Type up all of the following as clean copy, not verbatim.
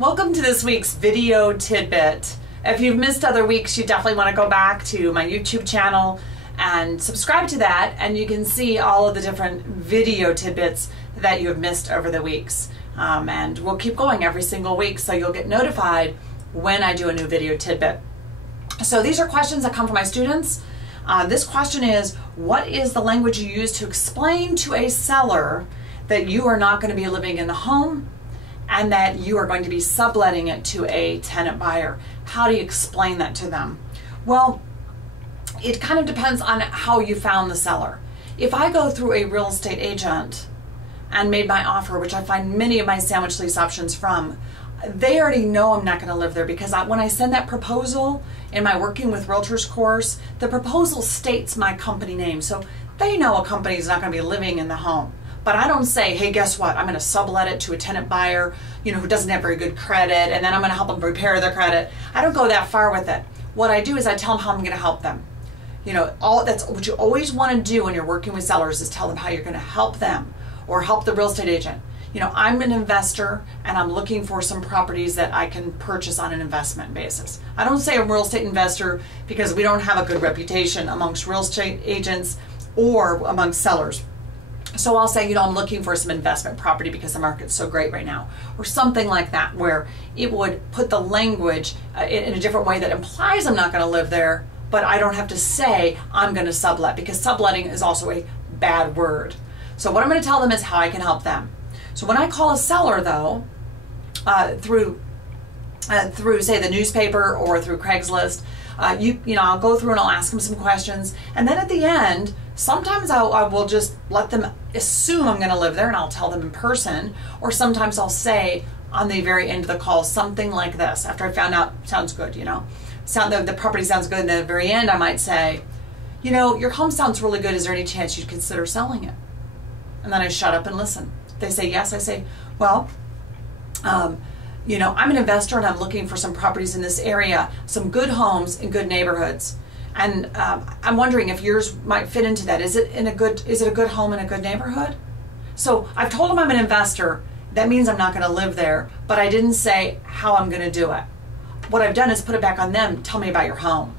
Welcome to this week's video tidbit. If you've missed other weeks, you definitely want to go back to my YouTube channel and subscribe to that, and you can see all of the different video tidbits that you have missed over the weeks. And we'll keep going every single week, so you'll get notified when I do a new video tidbit. So these are questions that come from my students. This question is, what is the language you use to explain to a seller that you are not going to be living in the home and that you are going to be subletting it to a tenant buyer? How do you explain that to them? Well, it kind of depends on how you found the seller. If I go through a real estate agent and made my offer, which I find many of my sandwich lease options from, they already know I'm not going to live there, because when I send that proposal in my Working with Realtors course, the proposal states my company name. So they know a company is not going to be living in the home. But I don't say, hey, guess what? I'm going to sublet it to a tenant buyer, who doesn't have very good credit, and then I'm going to help them repair their credit. I don't go that far with it. What I do is I tell them how I'm going to help them. That's what you always want to do when you're working with sellers, is tell them how you're going to help them or help the real estate agent. I'm an investor and I'm looking for some properties that I can purchase on an investment basis. I don't say I'm a real estate investor because we don't have a good reputation amongst real estate agents or amongst sellers. So I'll say, I'm looking for some investment property because the market's so great right now, or something like that, where it would put the language in a different way that implies I'm not going to live there, but I don't have to say I'm going to sublet, because subletting is also a bad word. So what I'm going to tell them is how I can help them. So when I call a seller, though, through say the newspaper or through Craigslist, I'll go through and I'll ask them some questions, and then at the end, sometimes I will just let them assume I'm going to live there and I'll tell them in person, or sometimes I'll say on the very end of the call something like this after I found out sounds good, the property sounds good, and at the very end I might say, your home sounds really good, is there any chance you'd consider selling it? And then I shut up and listen. They say yes. I say, well, I'm an investor and I'm looking for some properties in this area, some good homes in good neighborhoods. And I'm wondering if yours might fit into that. Is it a good home in a good neighborhood? So I've told them I'm an investor. That means I'm not going to live there, but I didn't say how I'm going to do it. What I've done is put it back on them. Tell me about your home.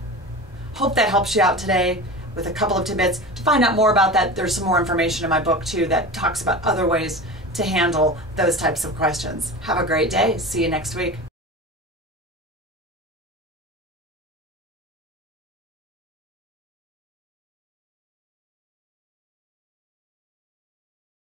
Hope that helps you out today with a couple of tidbits. To find out more about that, there's some more information in my book too that talks about other ways to handle those types of questions. Have a great day. See you next week.